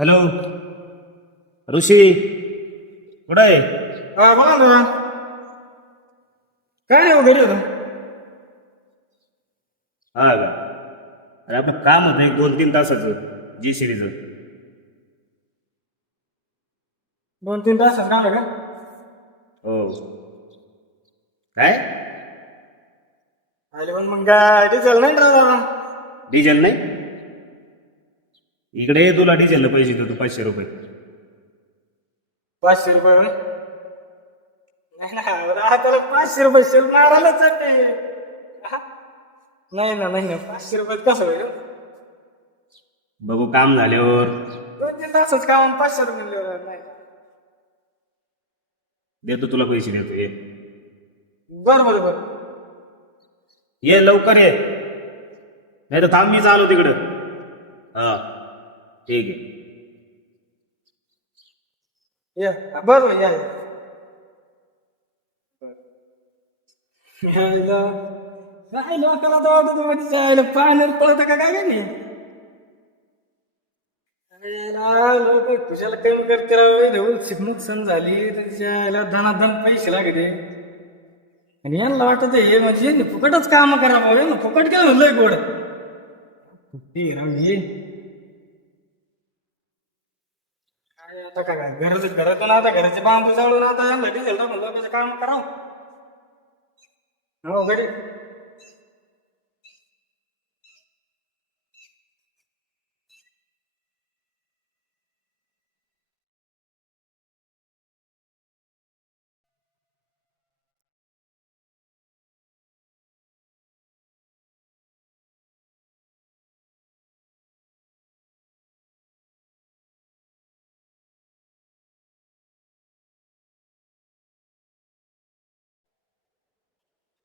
Hello ऋषी कुठं आहे? हा बोला ना. काय नाही वगैरे होतं. हा का? अरे आपलं काम होतं एक 2-3 तासाचं जी सीरीजचं. 2-3 तास काम आहे का? हो. काय? आले पण मग काय डिझेल नाही राहणार. डिझेल नाही? इकडे ये, तुला डिझेलला पैसे देतो 500 रुपये. 500 रुपये होय? नाही ना त्याला 500 रुपये शेल मारायलाच आहे. हा? नाही ना नाही ना 500 रुपये कसं होईल? बघू काम झाल्यावर 2-3 तासच काम 500 रुपये लिहिलं नाही. देतो, तुला पैसे देतो. ये बरं बरं बरं. ये लवकर ये, नाही तर थांब मी चालू तिकडं. हा ठीक आहे. या बरं बरं या. यायला काय लोकांना तर वाटत मध्ये जायला पाण्यात पळत का काय नाही. लोक खुशाला कमी करते राहून नुकसान झाली त्याच्या धनाधन पैसे लागते आणि यांना वाटत हे म्हणजे यांनी फुकटच काम करावं. यांना फुकट काय म्हणलंय गोड ते राव हे काय आता काय घरातून आता घराचे बांबू जाळून आता यांना डिझेल टाकून लोकांचं काम करावं. हो घरी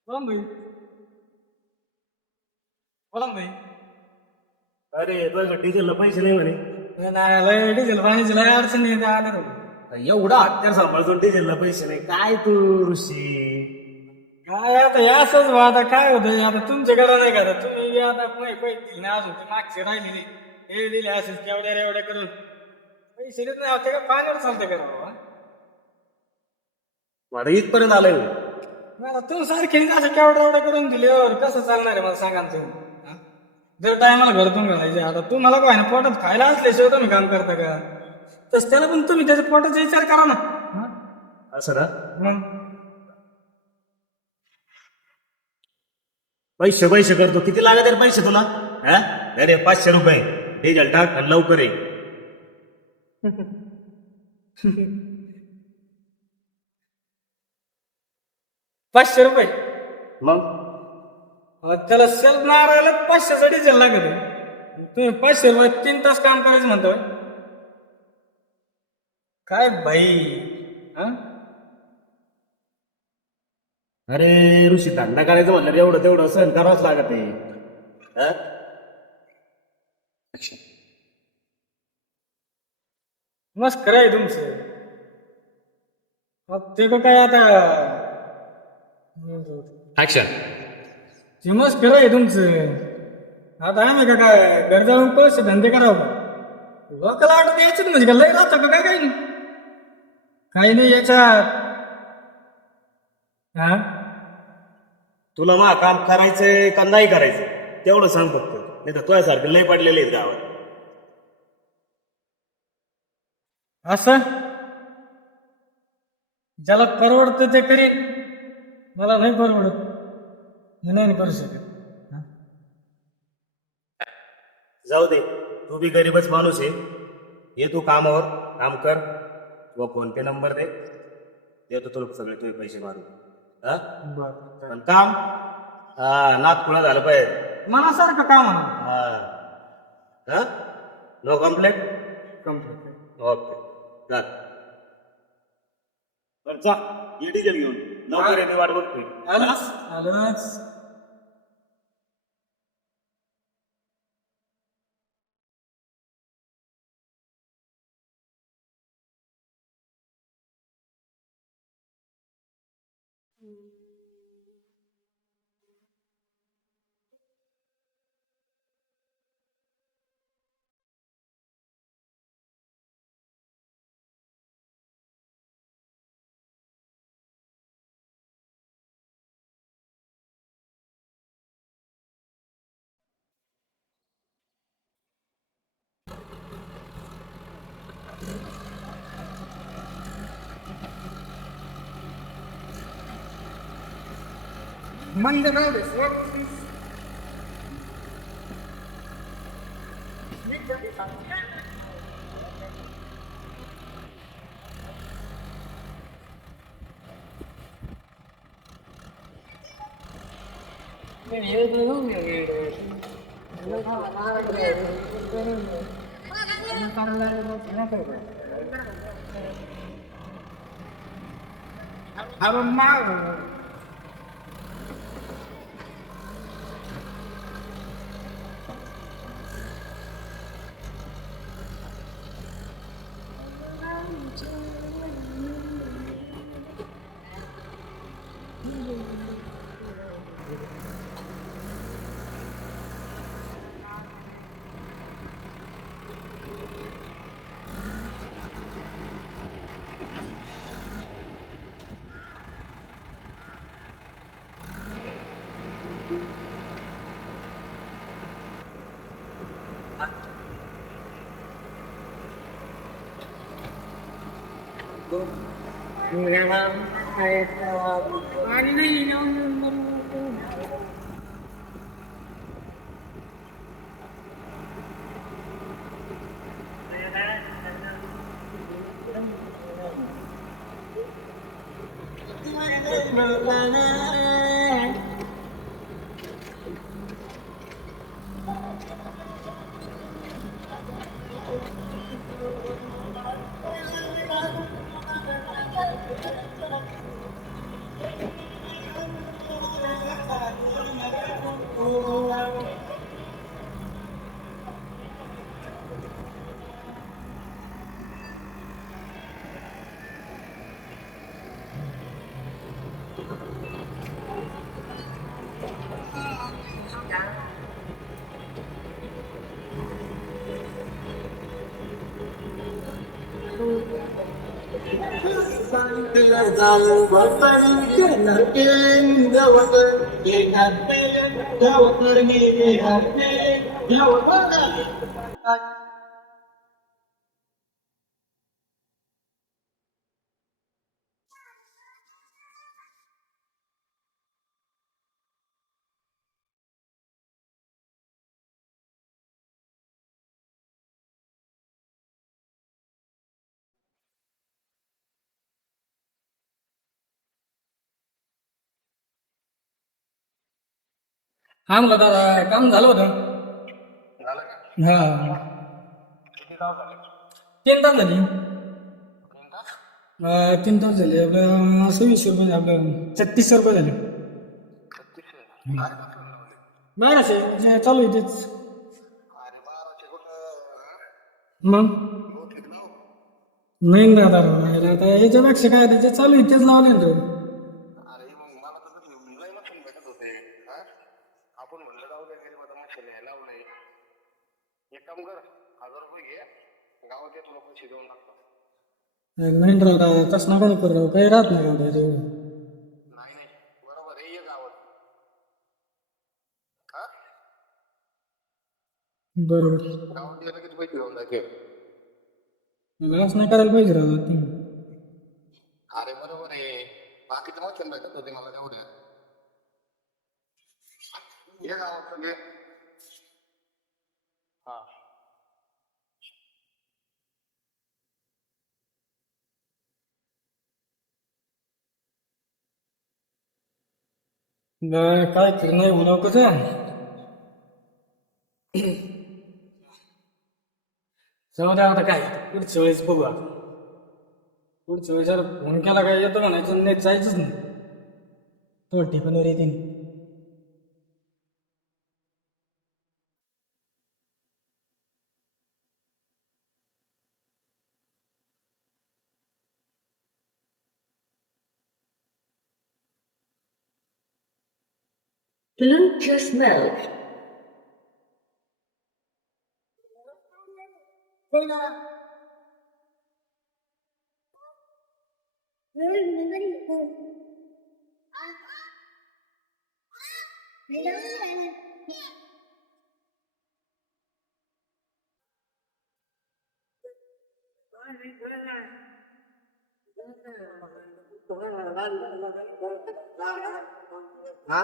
बोला ना भाई. बोला ना भाई. अरे तुझ्या डिझेलला पैसे नाही म्हणे. नाही लय डिझेल पाण्याची लय अडचण येते आले राव. एवढा हत्यार सांभाळतो, डिझेलला पैसे नाही काय तू ऋषी? काय आता या असंच बा. आता काय होतं आता तुमच्याकडे नाही करा तुम्ही आता पैसे दिले नाही अजून ते मागचे राहिलेले हे दिले असेल केवढ्या एवढ्या करून पैसे देत नाही आता का पाण्यावर चालतं का राव, हा? माझा इथपर्यंत आलंय हो. आता तुम्ही सारखे असं केवढ्या एवढ्या करून दिल्यावर कसं चालणार आहे मला सांगा ना तुम्ही, हा? दर टायमाला घरातून घालायचे आता तुम्हाला काय ना पोटात खायला असल्याशिवाय तुम्ही काम करता का? तस त्याला पण तुम्ही त्याच्या पोटाचा विचार करा ना, हा? असं ना? मग पैसे पैसे करतो, किती लागत आहे पैसे तुला? हा? अरे 500 रुपये डिझेल टाक आणि लवकर ये. 500 रुपये मग त्याला सेल्फ मारायला 500चं डिझेल लागत आहे. तुम्ही 500 रुपये 3 तास काम करायचं म्हणतोय काय भाई, हा? अरे ऋषी, धंदा करायचं म्हणलं एवढं तेवढं सहन करावंच लागत आहे. हा? मस्त खरं आहे तुमचं. मग ते का काय आता ऍक्शन. ते मस्त खरं आहे तुमचं. आता आम्ही का काय घर जाऊन पैसे धंदे करावं का? लोकांना वाटत यायचं म्हणजे का लय राहतं का काय काही नाही काही नाही याच्यात, हा? तुला मा काम करायचंय का नाही करायचं तेवढं सांग फक्त, नाही तर तुझ्यासारखे लय पडलेले आहेत गावात. असं ज्याला परवडतं ते करीन. मला नाही परवडत, मी नाही करू शकत, हा? जाऊ दे, तू बी गरीबच माणूस आहे. ये तू कामावर, काम कर. तुला फोन पे नंबर दे, देतो तुला सगळे तुझे पैसे मारून. हा? बरं पण काम हा नात खुळा झालं पाहिजे. मनासारखं का म्हणा. हा. हा? No complete. कंप्लीट ओके चाल. बरं जा, ये डिझेल घेऊन लवकर येते, वाट बघतोय. आलंच आलंच. मंद राहू दे अरे माग आणि नाही हा म्हणलं दादा काम झालं होतं. झालं का? हा किती तास झाले? 3 तास झाली. 3 तास? 3 तास झाले आपलं 2600 रुपये आपलं 3600 रुपये झाले. 3600. काय कसं लावले? बाराशे जे चालू आहे तेच. अरे 12चे कुठं मग हो ठीक लाव. नाही ना दादा आता याच्यापेक्षा काय त्याचे चालू आहे तेच लावले ना तो. अरे मग मला तर लय मशीन भेटत होते. हा? आपण म्हणलं जाऊ दे गरीबाचा मशीन आहे लावलंय. एक काम कर 1000 रुपये घे गावात ये तुला पैसे देऊन टाकतो. नाही ना राव दादा तसं नका करू राव काही राहत नाही राव दादा एवढं. नाही नाही बरोबर आहे ये गावात. हा बरोबर गावात गेलं किती पैसे घेऊन जायचे? असं नाही करायला पाहिजे राव तुम्ही. अरे बरोबर आहे बाकीचं मशीन भेटत होते मला तेवढ्या. ये गावात सगळे. हा काय खरं नाही होणार कसं जाऊ द्या आता काय पुढच्या वेळेस बघू आता. पुढच्या वेळेस जर फोन केला काय येतो म्हणायचं नाही जायचंच नाही तो ठिकाणवर येते. Bluetooth mode. हा